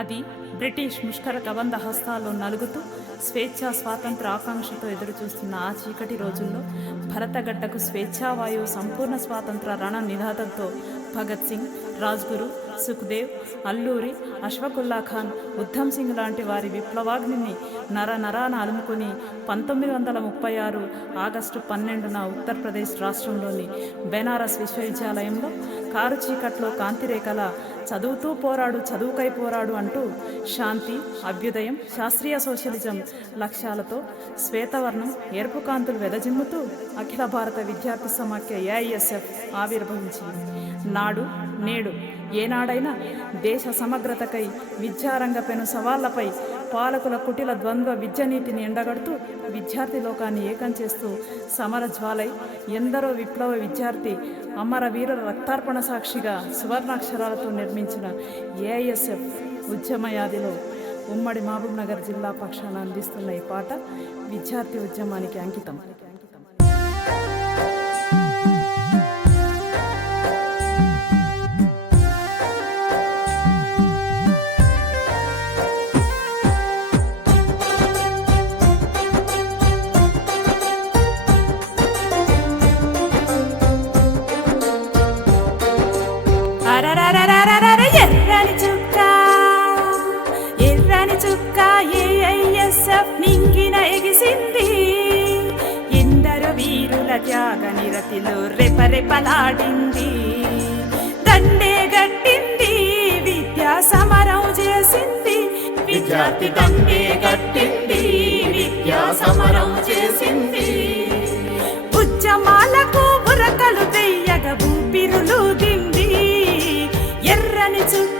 అది బ్రిటిష్ ముష్కర కబంధ హస్తాల్లో నలుగుతూ స్వేచ్ఛా స్వాతంత్ర ఆకాంక్షతో ఎదురుచూస్తున్న ఆ చీకటి రోజుల్లో భరతగడ్డకు స్వేచ్ఛావాయువు సంపూర్ణ స్వాతంత్ర రణ నినాదంతో భగత్ సింగ్, రాజ్గురు, సుఖ్దేవ్, అల్లూరి, అష్ఫకుల్లా ఖాన్, ఉద్ధమ్ సింగ్ లాంటి వారి విప్లవాగ్నిని నరాన అలుముకొని 1936 ఆగస్టు 12న ఉత్తరప్రదేశ్ రాష్ట్రంలోని బెనారస్ విశ్వవిద్యాలయంలో కారు చీకట్లో కాంతిరేఖల చదువుతూ పోరాడు, చదువుకై పోరాడు అంటూ శాంతి, అభ్యుదయం, శాస్త్రీయ సోషలిజం లక్ష్యాలతో శ్వేతవర్ణం, ఎరుపు కాంతులు వెదజిమ్ముతూ అఖిల భారత విద్యార్థి సమాఖ్య ఏఐఎస్ఎఫ్ ఆవిర్భవించింది. నాడు నేడు ఏనాడైనా దేశ సమగ్రతకై విద్యారంగ పెను సవాళ్లపై పాలకుల కుటిల ద్వంద్వ విద్యానీతిని ఎండగడుతూ విద్యార్థి లోకాన్ని ఏకం చేస్తూ సమర జ్వాలై ఎందరో విప్లవ విద్యార్థి అమరవీరుల రక్తార్పణ సాక్షిగా సువర్ణాక్షరాలతో నిర్మించిన ఏఐఎస్ఎఫ్ ఉద్యమయాదిలో ఉమ్మడి మహబూబ్ నగర్ జిల్లా పక్షాన అందిస్తున్న ఈ పాట విద్యార్థి ఉద్యమానికి అంకితం. ఎర్రని చుక్క ఏఐఎస్ఎఫ్ నింగిన ఎగిసింది. ఎందరో వీరుల త్యాగ నిరతిలో రెపరెపలాడింది. దండే గట్టింది, విద్యా సమరం చేసింది. విద్యార్థి దండే గట్టింది, విద్యా సమరం చేసింది. ఉద్యమాలకు బురకలు తెయ్యగ ఊపిరులు దింది. ఎర్రని చుక్క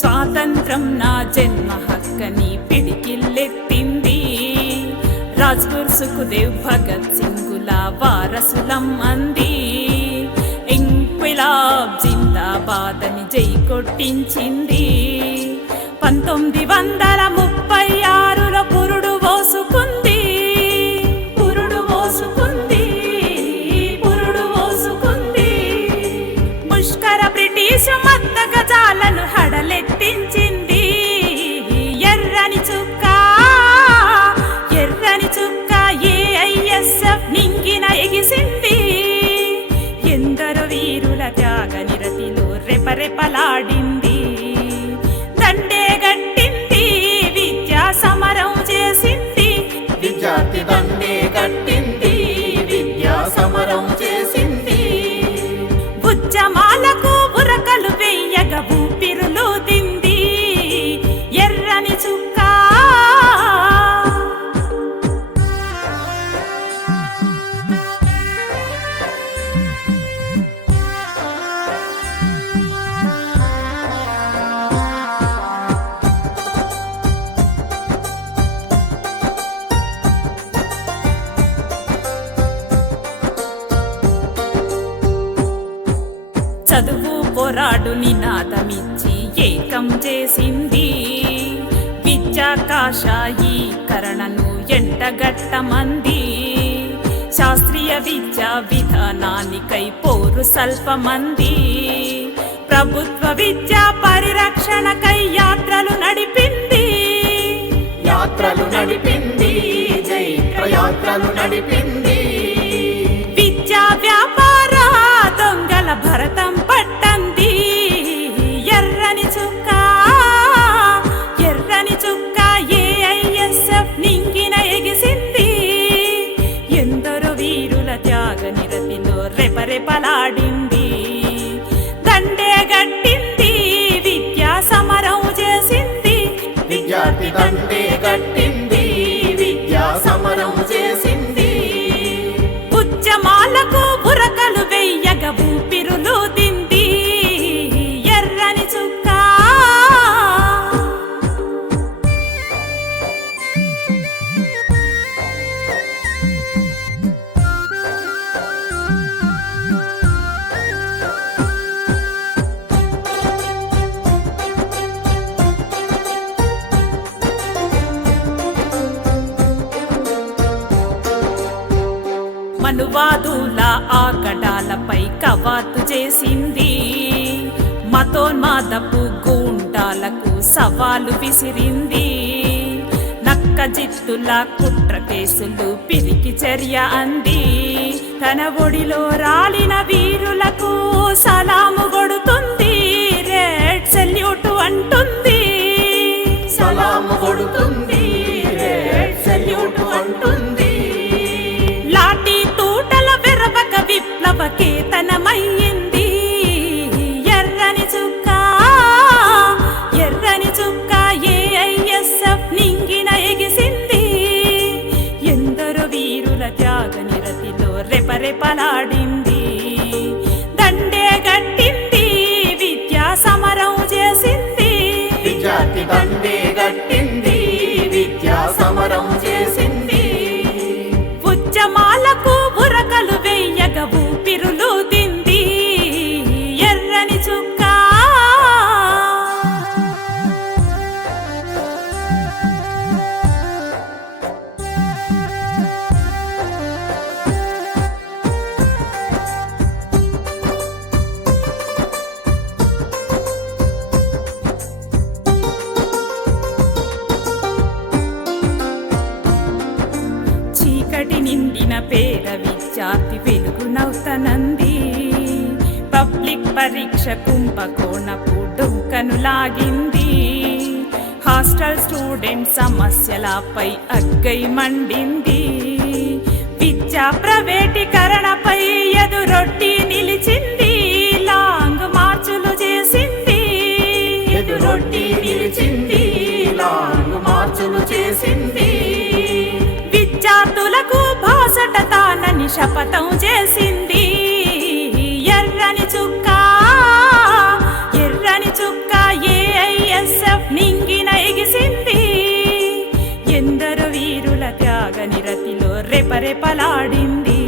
స్వాతంత్రం నా జన్మ హక్కని పిడికిల్లెత్తింది. రాజ్గుర్, సుఖ్దేవ్, భగత్ సింగుల వారసులం అంది. ఇంక్విలాబ్ జిందాబాద్ అని జై కొట్టించింది. 1936లో పురుడు పోసుకుంది. ముష్కర బ్రిటిషు మత్త గజాలను హడలెత్తించింది. ఎర్రని చుక్క ఏఐఎస్ఎఫ్ నింగిన ఎగిసింది. ఎందరో వీరుల త్యాగ నిరతిలో రెపరెపలాడింది. దండే గట్టింది, విద్యా సమరం చేసింది. విద్యార్థి దండే గట్టింది, విద్యా సమరం చేసింది. ఉద్యమాలకు బురకలు వెయ్యగ ఊపిరులు దింది. ఎర్రని చుక్క చదువు పోరాడు నినాదమిచ్చి ఏకం చేసింది. విద్యా కాషాయీకరణను ఎండగట్టమంది. శాస్త్రీయ విద్యా విధానానికై పోరు సల్పమంది. ప్రభుత్వ విద్యా పరిరక్షణకై యాత్రలు నడిపింది. జైత్రయాత్రలు నడిపింది. విద్యా వ్యాపార దొంగల భరతం పట్టంది. ఎర్రని చుక్క ఏఐఎస్ఎఫ్ నింగిన ఎగిసింది. ఎందరో వీరుల త్యాగ నిరతిలో రెపరెపలాడింది. దండే గట్టింది, విద్యా సమరం చేసింది. విద్యార్థి దండే గట్టింది, విద్యా సమరం చేసింది. మనువాదుల ఆకడాలపై కవాతు చేసింది. మతోన్మాదపు గూండాలకు సవాలు విసిరింది. నక్కజిత్తుల కుట్ర కేసులు పిరికి చర్య అంది. తన ఒడిలో రాలిన వీరులకు సలాము కొడుతుంది. రెడ్ సెల్యూట్ అంటుంది, సలాము కొడుతుంది, రెడ్ సెల్యూట్ అంటుంది. లాఠీ తూటల వెరవక విప్లవ కేతనమయ్యింది. ఎర్రని చుక్క, ఎర్రని చుక్క ఏఐఎస్ఎఫ్ నింగిన ఎగిసింది. ఎందరో వీరుల త్యాగ నిరతిలో రెపరెపలాడింది. దండే గట్టింది, విద్యా సమరం చేసింది. విద్యార్థి దండే గట్టింది, విద్యా సమరం చేసింది. ఉద్యమాలకు బురకలు వెయ్యగ ఊపిరులు దింది. ఎర్రని చుక్క, చీకటి నిండిన పేద విద్యార్థి వెలుగునవుతనంది. పబ్లిక్ పరీక్ష కుంభకోణపు డొంకను లాగింది. హాస్టల్ స్టూడెంట్ సమస్యలపై అగ్గై మండింది. విద్యా ప్రైవేటీకరణపై ఎదురొడ్డి నిలిచింది. లాంగ్ మార్చులు చేసింది, ఎదురొడ్డి నిలిచింది, లాంగ్ మార్చులు చేసింది. విద్యార్థులకు బాసట తానని శపథం చేసింది. ఎర్రని చుక్క, ఎర్రని చుక్క ఏఐఎస్ఎఫ్ నింగిన ఎగిసింది. ఎందరో వీరుల త్యాగ నిరతిలో రెపరెపలాడింది.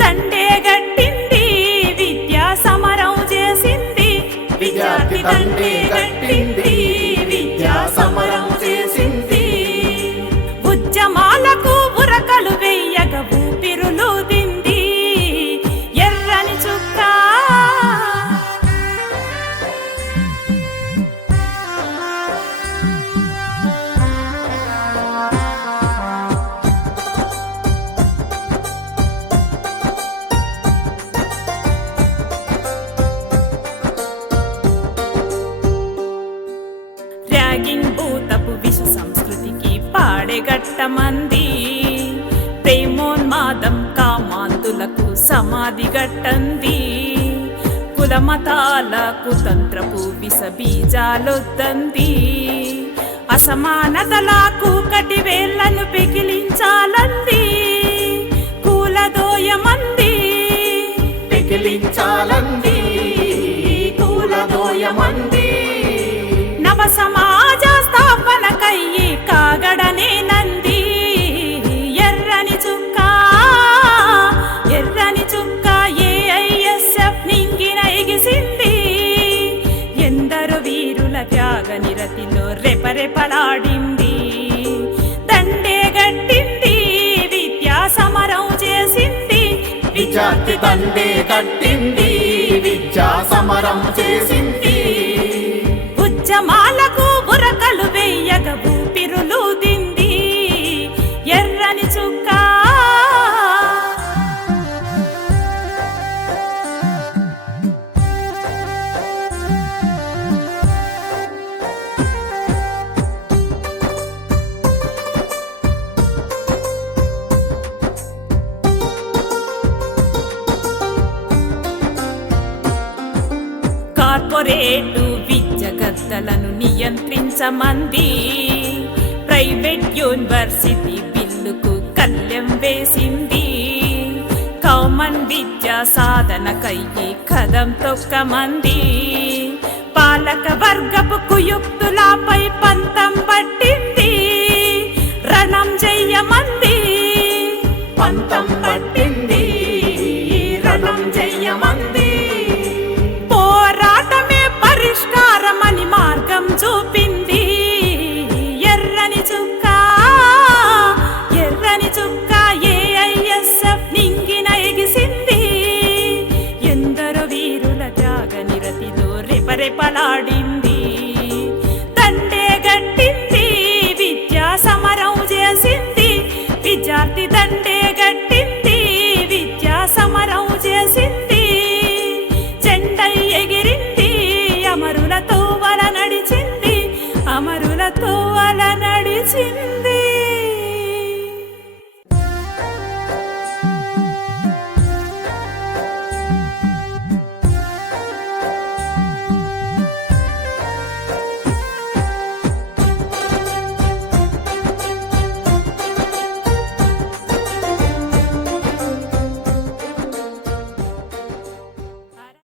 దండే గట్టింది, విద్యా సమరం చేసింది. విద్యార్థి దండే గట్టింది, విద్యా సమరం చేసింది. ఉద్యమాలకు బురకలు వెయ్యగ ఊపిరులు దింది. ఎర్రని చుక్క, ర్యాగింగ్ భూతపు విష సంస్కృతికి పాడెగట్టమంది. ప్రేమోన్మాదం కామాంతులకు సమాధి గట్టంది. కులమతాల కుతంత్రపు విష బీజాలొద్దంది. అసమానతల కూకటి వేళ్లను పెకిలించాలంది. కూలదోయమంది, పెకిలించాలంది, కూలదోయమంది. నవ సమాజ స్థాపనకై కాగడనే నంది. ఎర్రని చుక్క, ఎర్రని చుక్క ఏఐఎస్ఎఫ్ నింగిన ఎగిసింది. ఎందరో వీరుల త్యాగ నిరతిలో రెపరెపలాడింది. దండే గట్టింది, విద్యా సమరం చేసింది. విద్యార్థి దండే గట్టింది, విద్యా సమరం చేసింది. ఉద్యమాలకు బురకలు వెయ్యగ ఊపిరులు దింది. ఎర్రని చుక్క, కార్పొరేటు విద్యగద్దలను నియంత్రించమంది. ప్రైవేట్ యూనివర్సిటీ బిల్లుకు కళ్ళెం వేసింది. కామన్ విద్యా సాధనకై కదం తొక్కమంది. పాలక వర్గపు కుయుక్తులపై పంతం పట్టింది. రణం చెయ్యమంది, పంతం పట్టి